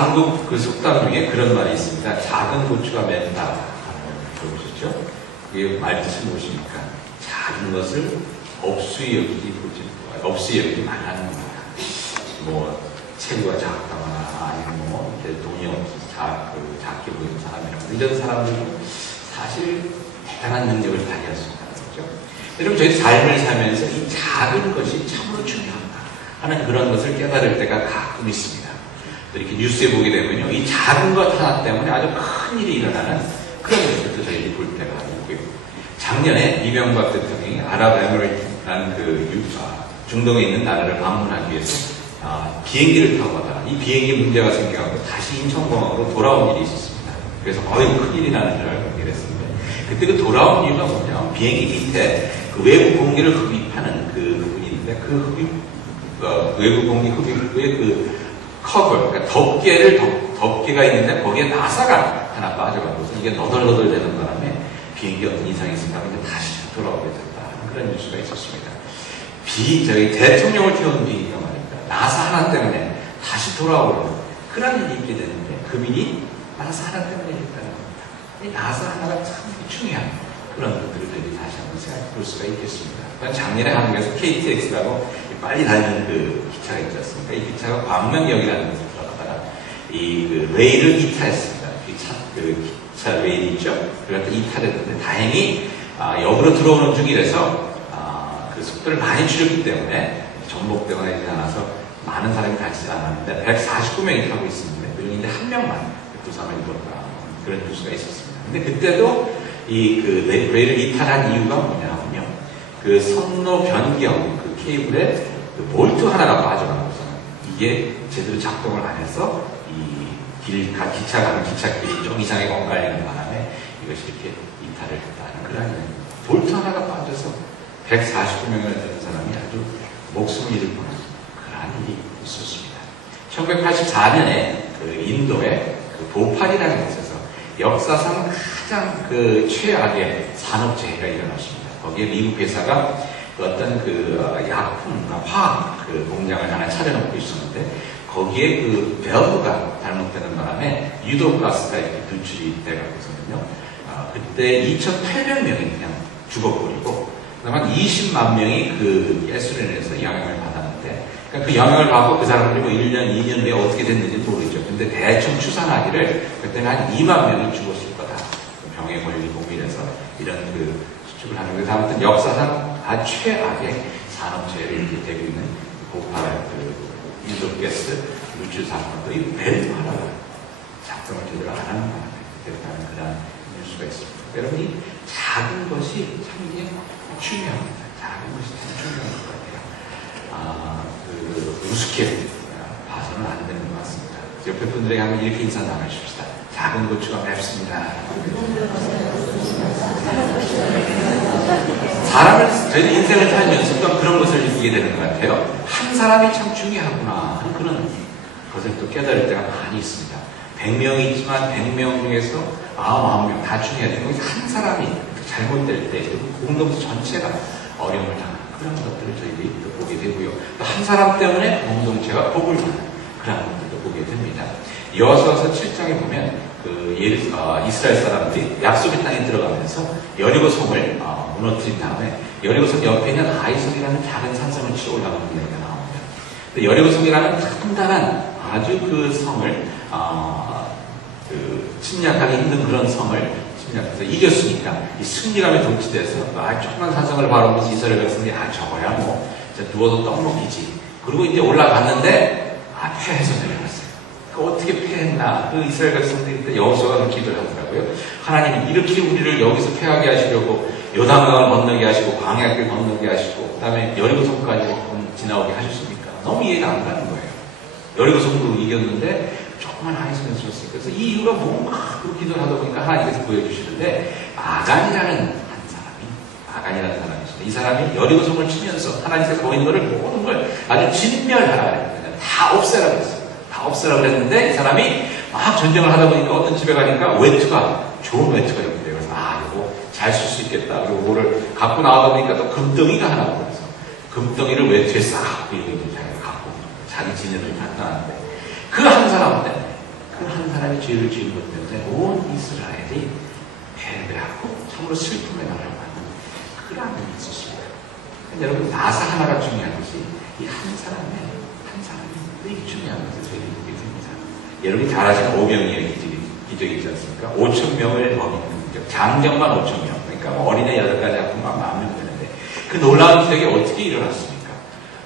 한국 그 속담 중에 그런 말이 있습니다. 작은 고추가 맵다. 들어보셨죠? 이게 말뜻이 무엇입니까? 작은 것을 없이 여기지 말라는 겁니다. 뭐, 체구가 작다거나, 아니면 뭐, 돈이 작게 보이는 사람이라거나, 이런 사람들은 사실 대단한 능력을 발휘할 수 있다는 거죠. 여러분, 저희 삶을 살면서 이 작은 것이 참으로 중요하다 하는 그런 것을 깨달을 때가 가끔 있습니다. 이렇게 뉴스에 보게 되면요, 이 작은 것 하나 때문에 아주 큰 일이 일어나는 그런 것들도 저희들이 볼 때가 있고요. 작년에 이명박 대통령이 아랍에미리트라는 중동에 있는 나라를 방문하기 위해서 비행기를 타고 가다가 이 비행기 문제가 생겨서 다시 인천공항으로 돌아온 일이 있었습니다. 그래서 큰일이 나는 줄 알고 이랬습니다. 그때 그 돌아온 이유가 뭐냐면 비행기 밑에 그 외부 공기를 흡입하는 그 부분이 있는데 그 외부 공기 흡입의 그 커버, 그러니까 덮개가 있는데 거기에 나사가 하나 빠져가지고 이게 너덜너덜 되는 바람에 비행기 어떤 이상이 있었다가 이제 다시 돌아오게 됐다. 그런 뉴스가 있었습니다. 저희 대통령을 태운 비행기가 말입니다. 나사 하나 때문에 다시 돌아오는 그런 일이 있게 되는데 그 일이 나사 하나 때문에 있다는 겁니다. 이 나사 하나가 참 중요한 그런 것들을 저희들이 다시 한번 생각해 볼 수가 있겠습니다. 작년에 한국에서 KTX라고 빨리 달리는 그 기차가 있지 않습니까? 이 기차가 광명역이라는 곳에 들어가다가 그 레일을 이탈했습니다. 기차 레일이 있죠? 그래서 이탈했는데 다행히 역으로 들어오는 중이라서 그 속도를 많이 줄였기 때문에 전복되거나 이러지 않아서 많은 사람이 다치지 않았는데 149명이 타고 있었는데 그런데 한 명만 부상을 입었다. 그런 뉴스가 있었습니다. 근데 그때도 그 레일을 이탈한 이유가 뭐냐면요. 그 선로 변경 그 케이블에 그 볼트 하나가 빠져나가서 이게 제대로 작동을 안 해서 기차 가는 기찻길이 좀 이상하게 엇갈리는 바람에 이것이 이렇게 이탈을 했다는 그런 볼트 하나가 빠져서 149명을 되는 사람이 아주 목숨을 잃을 뻔한 그런 일이 있었습니다. 1984년에 그 인도의 그 보팔이라는 곳에서 역사상 가장 그 최악의 산업재해가 일어났습니다. 거기에 미국 회사가 어떤 약품과 화학 공장을 하나 차려놓고 있었는데 거기에 그 밸브가 잘못되는 바람에 유독가스가 이렇게 분출이 돼가지고서는요. 그때 2,800명이 그냥 죽어버리고 그다음에 20만 명이 그 가스로 인해서 영향을 받았는데 그러니까 그 영향을 받고 그 사람들이 뭐 1년, 2년 후에 어떻게 됐는지 모르죠. 근데 대충 추산하기를 그때는 한 2만 명이 죽었을 거다. 병에 걸리고 이래서 이런 추측을 하는 거예요. 아무튼 역사상 아주 최악의 산업재해를 이렇게 되고 있는 보팔 유독가스 누출 사건도 이 밸브 하나가 작동을 제대로 안 하는 바람에 됐다는 그런 뉴스가 있습니다. 여러분, 이 작은 것이 참 이게 중요합니다. 작은 것이 참 중요한 것 같아요. 우습게 봐서는 안 되는 것 같습니다. 옆에 분들에게 한번 이렇게 인사 나누십시다. 작은 고추가 맵습니다. 저희는 인생을 살면서 또 그런 것을 느끼게 되는 것 같아요. 한 사람이 참 중요하구나 하는 그런 것을 또 깨달을 때가 많이 있습니다. 100명이 있지만 100명 중에서 99명 다 중요해요. 거기서 한 사람이 잘못될 때 공동체 전체가 어려움을 당하는 그런 것들을 저희들이 또 보게 되고요. 또 한 사람 때문에 공동체가 복을 받는 그런 것들도 보게 됩니다. 여호수아서 7장에 보면 이스라엘 사람들이 약속의 땅에 들어가면서 여리고 성을 무너뜨린 다음에 여리고 성 옆에 있는 아이성이라는 작은 산성을 치러 올라가는 얘기가 나옵니다. 여리고 성이라는 단단한 아주 그 성을 침략하기 힘든 그런 성을 침략해서 이겼으니까 이 승리감에 동치돼서 조그만 산성을 바라보면서 이스라엘 백성들이 저거야 뭐 누워도 떡먹이지. 그리고 이제 올라갔는데 패해서 내려갔어요. 어떻게 패했나? 그 이스라엘 백성들이 여호수아가 기도를 하더라고요. 하나님 이렇게 우리를 여기서 패하게 하시려고 요단강을 건너게 하시고 광야길 건너게 하시고 그다음에 여리고성까지 지나오게 하셨습니까? 너무 이해가 안 가는 거예요. 여리고성도 이겼는데 조그만 아이성을 썼으니까. 그래서 이 이유가 뭔가 그 기도를 하다 보니까 하나님께서 보여주시는데 아간이라는 사람이 있어요. 이 사람이 여리고성을 치면서 하나님께서 보인 거를 모든 걸 아주 진멸하라 그랬거든요. 다 없애라 그랬어요. 다 없애라 그랬는데 이 사람이 막 전쟁을 하다 보니까 어떤 집에 가니까 좋은 외투가 이렇게 돼요. 그래서 이거 잘 쓸 수 있겠다. 그리고 그거를 갖고 나와다 보니까 또 금덩이가 하나 보여서 금덩이를 외투에 싹 이렇게 자기가 갖고 자기 진영을 갖다 놨는데 그 한 사람 때문에 가지로 죄를 지은 것 때문에 온 이스라엘이 패배하고 참으로 슬픔에 나아가는 그런 일이 있었습니다. 여러분, 나사 하나가 중요한 것이 이 한 사람이 되게 중요한 것을 저희가 보게 됩니다. 여러분이 잘 아시는 오병이의 기적이지 않습니까? 5,000명을 먹이는 기적. 장정만 5,000명. 그러니까 뭐 어린애 8가지 아프면 10,000명 되는데 그 놀라운 기적이 어떻게 일어났습니까?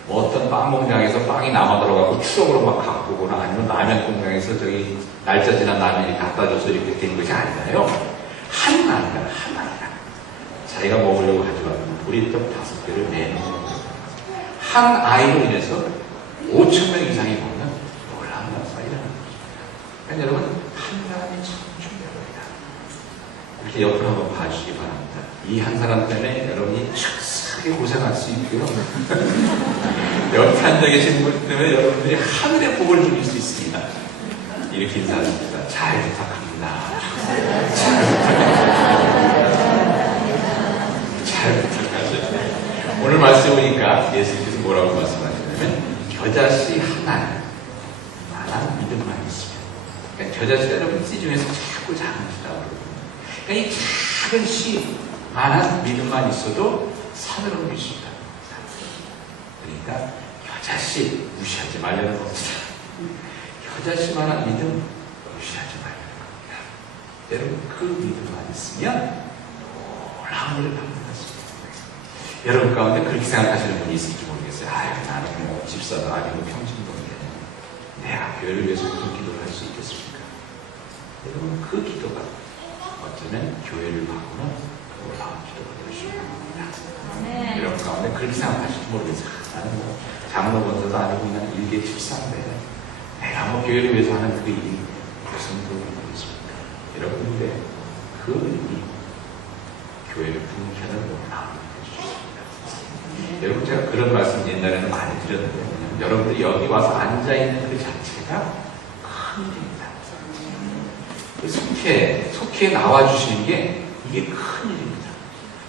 뭐 어떤 빵 공장에서 빵이 남아 들어가고 추억으로 막 갖고 오거나 아니면 라면 공장에서 저기 날짜 지난 라면이 갖다 줘서 이렇게 된 것이 아니라요. 한 나라가 자기가 먹으려고 가져왔던 보리떡 5개를 내놓는 한 아이로 인해서 5,000명 이상이 먹는 놀라운 역사가 일어나는 것입니다. 그러니까 여러분, 한 사람이 참 중요합니다. 이렇게 옆으로 한번 봐주시기 바랍니다. 이 한 사람 때문에 여러분이 착하게 고생할 수 있고요. 옆에 앉아 계신 분 때문에 여러분들이 하늘의 복을 누릴 수 있습니다. 이렇게 인사합니다. 잘 부탁합니다. 잘 부탁하죠. 오늘 말씀 보니까 예수님께서 뭐라고 말씀하시냐면 겨자씨 하나만한 믿음만 있으면, 그러니까 겨자씨 여러분 씨 중에서 자꾸 작은 씨라고 그러거든요. 그러니까 이 작은 씨만한 믿음만 있어도 산을 옮길 수 있다. 그러니까 겨자씨 무시하지 말라는 겁니다. 겨자씨만한 믿음 무시하지 말라는 겁니다. 여러분, 그 믿음만 있으면 놀라운 일을 받는 것입니다. 여러분 가운데 그렇게 생각하시는 분이 있을지 모르겠어요. 나는 뭐 집사도 아니고 평신도인데 내가 교회를 위해서 무슨 기도를 할 수 있겠습니까? 여러분, 그 기도가 어쩌면 교회를 바꾸는 놀라운 기도가 될 수 있는 겁니다. 여러분 가운데 그렇게 생각하실지 모르겠어요. 나는 뭐 장로 권사도 아니고 그냥 일개 집사인데 내가 뭐 교회를 위해서 하는 그 일이 무슨 도움이 되겠습니까? 여러분들의 그 일이 교회를 부흥하는 놀라운 여러분, 제가 그런 말씀 옛날에는 많이 드렸는데, 여러분들이 여기 와서 앉아있는 그 자체가 큰일입니다. 속회에 나와주시는 게 이게 큰일입니다.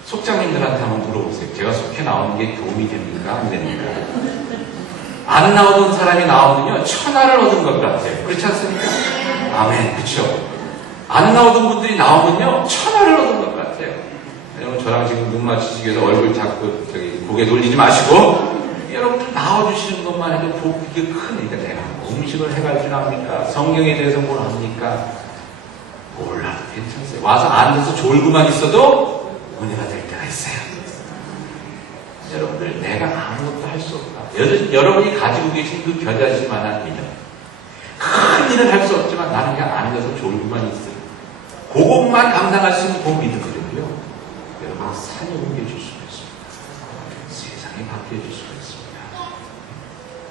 속장님들한테 한번 물어보세요. 제가 속회 나오는 게 도움이 됩니까? 안 됩니까? 안 나오던 사람이 나오면요, 천하를 얻은 것 같아요. 그렇지 않습니까? 아멘. 그렇죠? 안 나오던 분들이 나오면요, 천하를 얻은 것 같아요. 여러분, 저랑 지금 눈 맞추시기 위해서 얼굴 자꾸 고개 돌리지 마시고, 여러분들 나와주시는 것만 해도 그게 크니까 내가 음식을 해갈 줄 압니까? 성경에 대해서 뭘 압니까? 몰라. 괜찮으세요. 와서 앉아서 졸고만 있어도 은혜가 될 때가 있어요. 여러분들, 내가 아무것도 할 수 없다. 여러분이 가지고 계신 그 겨자씨만한 믿음. 큰 일은 할 수 없지만 나는 그냥 앉아서 졸고만 있어요. 그것만 감당할 수 있는 그 믿음이거든요. 여러분, 산이 옮겨줄 수가 있습니다. 세상이 바뀌어질 수가 있습니다.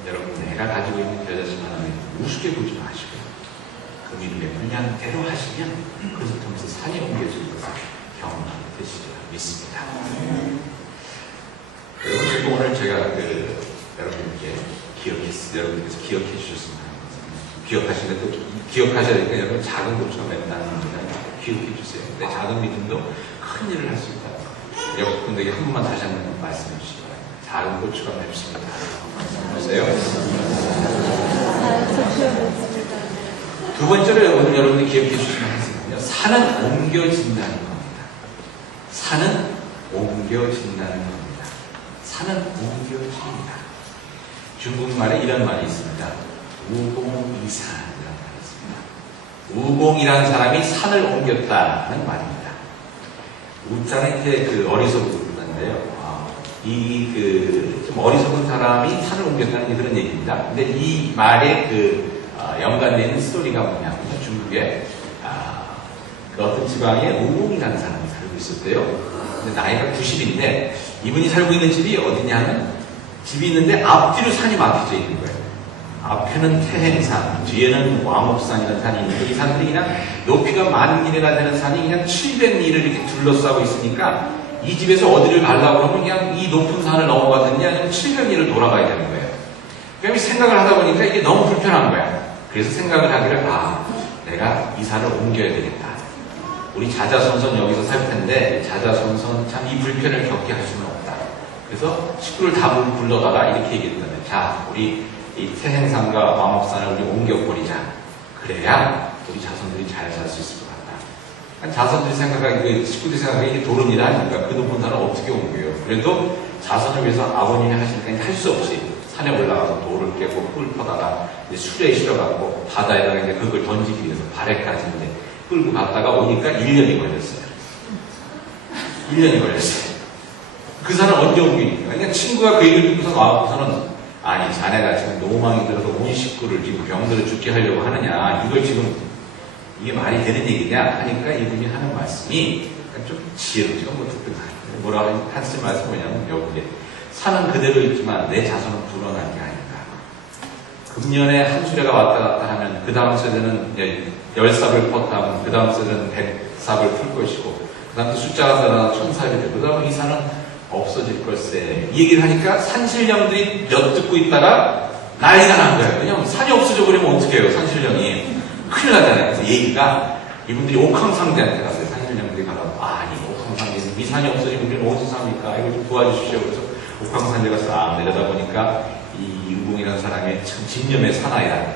여러분, 내가 가지고 있는 겨자씨만한 믿음 우습게 보지 마시고 그 믿음의 분량대로 하시면 그것을 통해서 산이 옮겨지는 것을 경험하게 되시리라 믿습니다. 여러분, 그리고 오늘 제가 여러분께서 기억해 주셨으면 하는 것은, 기억하시는 것도 기억하셔야 되니까 여러분, 작은 고추가 맺다는 것을 기억해 주세요. 내 작은 믿음도 큰 일을 할 수 있다. 여러분들에게 한 번만 다시 한번 말씀해 주시기 바랍니다. 작은 고추가 맵습니다. 보세요. 두 번째로 오늘 여러분들이 기억해 주시면 하겠습니다. 산은 옮겨진다는 겁니다. 산은 옮겨진다는 겁니다. 산은 옮겨집니다. 중국말에 이런 말이 있습니다. 우공이산이라는 말이 있습니다. 우공이라는 사람이 산을 옮겼다는 말입니다. 우자는 이제 그 어리석은인데요. 좀 어리석은 사람이 산을 옮겼다는 그런 얘기입니다. 근데 이 말에 연관되는 스토리가 뭐냐면 중국에 그 어떤 지방에 우공이라는 사람이 살고 있었대요. 근데 나이가 90인데 이분이 살고 있는 집이 어디냐면 집이 있는데 앞뒤로 산이 막혀져 있는 거예요. 앞에는 태행산, 뒤에는 왕업산이라는 산이 있는데 이 산들이 그냥 높이가 10,000리가 되는 산이 그냥 700리를 이렇게 둘러싸고 있으니까 이 집에서 어디를 가려고 하면 그냥 이 높은 산을 넘어가든지 아니면 700리를 돌아가야 되는 거예요. 그럼 생각을 하다 보니까 이게 너무 불편한 거야. 그래서 생각을 하기를 내가 이 산을 옮겨야 되겠다. 우리 자자손손 여기서 살 텐데 자자손손 참 이 불편을 겪게 할 수는 없다. 그래서 식구를 다 불러다가 이렇게 얘기했다면 자, 우리 이 태행산과 왕업산을 우리 옮겨버리자. 그래야 우리 자손들 잘 살 수 있을 것 같다. 자손들이 생각하기, 식구들이 생각하기 이게 도른 일 아닙니까? 그 돈 번 사람 어떻게 옮겨요? 그래도 자손을 위해서 아버님이 하시니까 할 수 없이 산에 올라가서 돌을 깨고 흙을 퍼다가 이제 수레에 실어갖고 바다에다가 이제 그걸 던지기 위해서 발에까지 이제 끌고 갔다가 오니까 1년이 걸렸어요. 1년이 걸렸어요. 그 사람 언제 옮기니까? 그러니까 친구가 그 얘기를 듣고서 와서는 아니 자네가 지금 노망이 들어서 온 식구를 지금 병들어 죽게 하려고 하느냐, 이걸 지금 이게 말이 되는 얘기냐 하니까 이분이 하는 말씀이 좀 지혜롭죠. 뭐 듣든가 뭐라고 하신 말씀 뭐냐면 여기에 산은 그대로 있지만 내 자손은 불어난 게 아닌가. 금년에 한 수레가 왔다 갔다 하면 그 다음 세대는 10삽을 펐다 하면 그 다음 세대는 100삽을 풀 것이고 그 다음 숫자가 늘어나 1000삽이 되고 그 다음에 이 산은 없어질 걸세. 이 얘기를 하니까 산신령들이 엿듣고 있다가 난리가 난 거예요. 왜냐면 산이 없어져 버리면 어떻게 해요? 산신령이 큰일 나잖아요. 그래서 얘기가 이분들이 옥황상제한테 갔어요. 산신령들이 가서 아니 옥황상제는 이 산이 없어지면 우리는 어디서 삽니까? 이거 좀 도와주십시오. 그래서 옥황상제 가서 내려다 보니까 이 유공이라는 사람이 참 집념의 사나이다.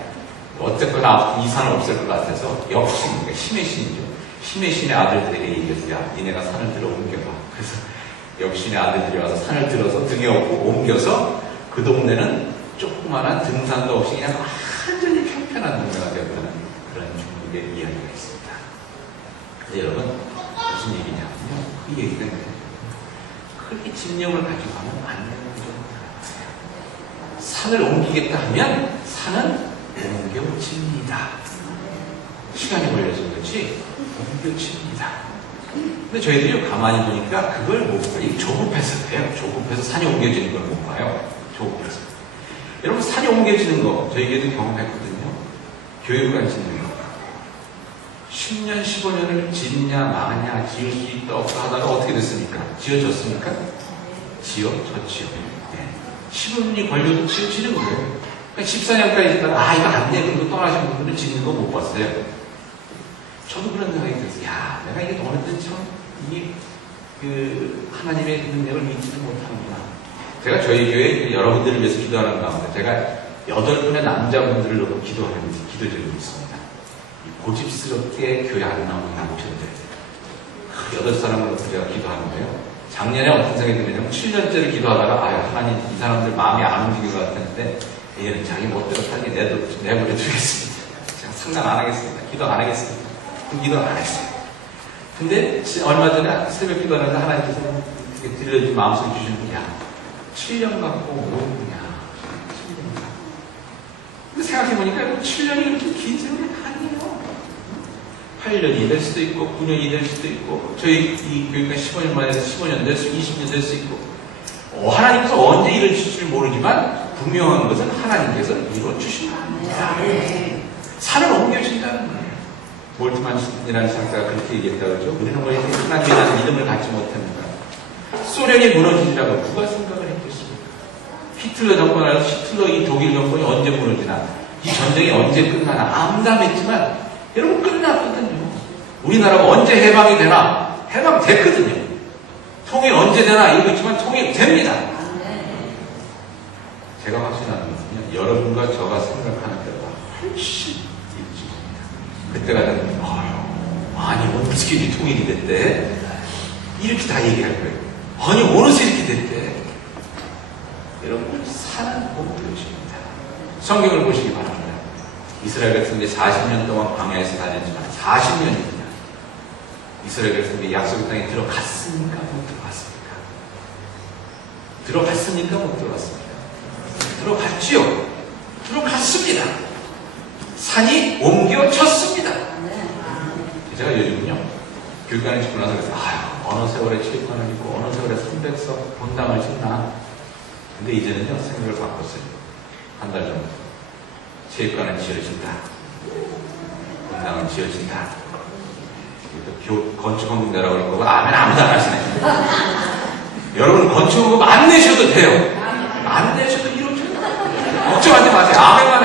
어쨌거나 이 산을 없앨 것 같아서 역시 힘의 신이죠. 힘의 신의 아들들에게 얘기했어요. 야, 니네가 산을 들어 옮겨봐. 그래서 역신의 아들들이 와서 산을 들어서 등에 업고 옮겨서 그 동네는 조그마한 등산도 없이 그냥 완전히 평평한 동네가 되었다는 그런 중국의 이야기가 있습니다. 근데 여러분 무슨 얘기냐면요. 그 얘기는 그렇게 집념을 가지고 가면 안 되는 거죠. 산을 옮기겠다 하면 산은 옮겨집니다. 시간이 걸려서 그렇지 옮겨집니다. 근데 저희들이 가만히 보니까 그걸 못 봐요. 조급해서 그래요. 조급해서 산이 옮겨지는 걸 못 봐요. 조급해서. 여러분 산이 옮겨지는 거 저희에게도 경험했거든요. 교육관 짓는 거. 10년, 15년을 짓냐 마냐 지을 수 있다 없다 하다가 어떻게 됐습니까? 지어졌습니까? 지어졌지요. 네. 15년이 걸려도 지어지는 거예요. 그러니까 14년까지 있다가 이거 안 돼. 그리고 떠나신 분들은 짓는 거 못 봤어요. 저도 그런 생각이 들었어요. 야, 내가 이게 어느 때 참, 하나님의 능력을 믿지는 못하는구나. 제가 저희 교회 여러분들을 위해서 기도하는 가운데, 제가 8분의 남자분들을 놓고 기도하는 기도적이 있습니다. 고집스럽게 교회 안 나오는 남편들. 8사람을 놓고 제가 기도하는데요. 작년에 어떤 생각이 들냐면, 7년째를 기도하다가, 하나님, 이 사람들 마음이 안 움직일 것 같았는데, 얘는 자기 멋대로 살게 내버려 두겠습니다. 제가 상관 안 하겠습니다. 기도 안 하겠습니다. 기도 안 했어요. 근데 얼마 전에 새벽 기도하면서 하나님께서 들려준 마음속에 주신 야 7년 갖고 뭐 했느냐 7년 갖고. 근데 생각해보니까 7년이 그렇게 긴 세월이 아니에요. 8년이 될 수도 있고 9년이 될 수도 있고 저희 이 교육관 15년 만에 15년 될 수 20년 될 수 있고 하나님께서 언제 이루어주실 줄 모르지만 분명한 것은 하나님께서 이루어주신 겁니다. 산을 옮겨준다는 거예요. 몰트만이라는 작가가 그렇게 얘기했다고 그러죠. 우리는 왜 하나님에 대한 믿음을 갖지 못합니까? 소련이 무너지리라고 누가 생각을 했겠습니까? 히틀러 정권 안에서 히틀러 이 독일 정권이 언제 무너지나 이 전쟁이 언제 끝나나 암담했지만 여러분 끝났거든요. 우리나라가 언제 해방이 되나 해방됐거든요. 통일 언제 되나 이러고 있지만 통일됩니다. 제가 확신하는 것은요. 여러분과 저가 생각하는 때보다 훨씬 그때가 되면 아니 어떻게 이 통일이 됐대? 이렇게 다 얘기할 거예요. 아니 어느새 이렇게 됐대? 여러분 산은 옮겨집니다. 성경을 보시기 바랍니다. 이스라엘 백성들이 40년 동안 광야에서 다녔지만 40년입니다. 이스라엘 백성들이 약속의 땅에 들어갔습니까? 못 들어갔습니까? 들어갔습니까? 못 들어갔습니까? 들어갔지요. 들어갔습니다. 산이 옮겨졌습니다. 제가 요즘은요, 교육관에 짓고 나서 그래서, 어느 세월에 체육관을 짓고, 어느 세월에 300석 본당을 짓나. 근데 이제는요, 생각을 바꿨어요. 한 달 전부터. 체육관은 지어진다. 본당은 지어진다. 건축헌금 내라고 그럴 거고, 아무도 안 하시네. 여러분, 건축헌금 안 내셔도 돼요. 안 내셔도 이렇게. 걱정하지 마세요. 아멘만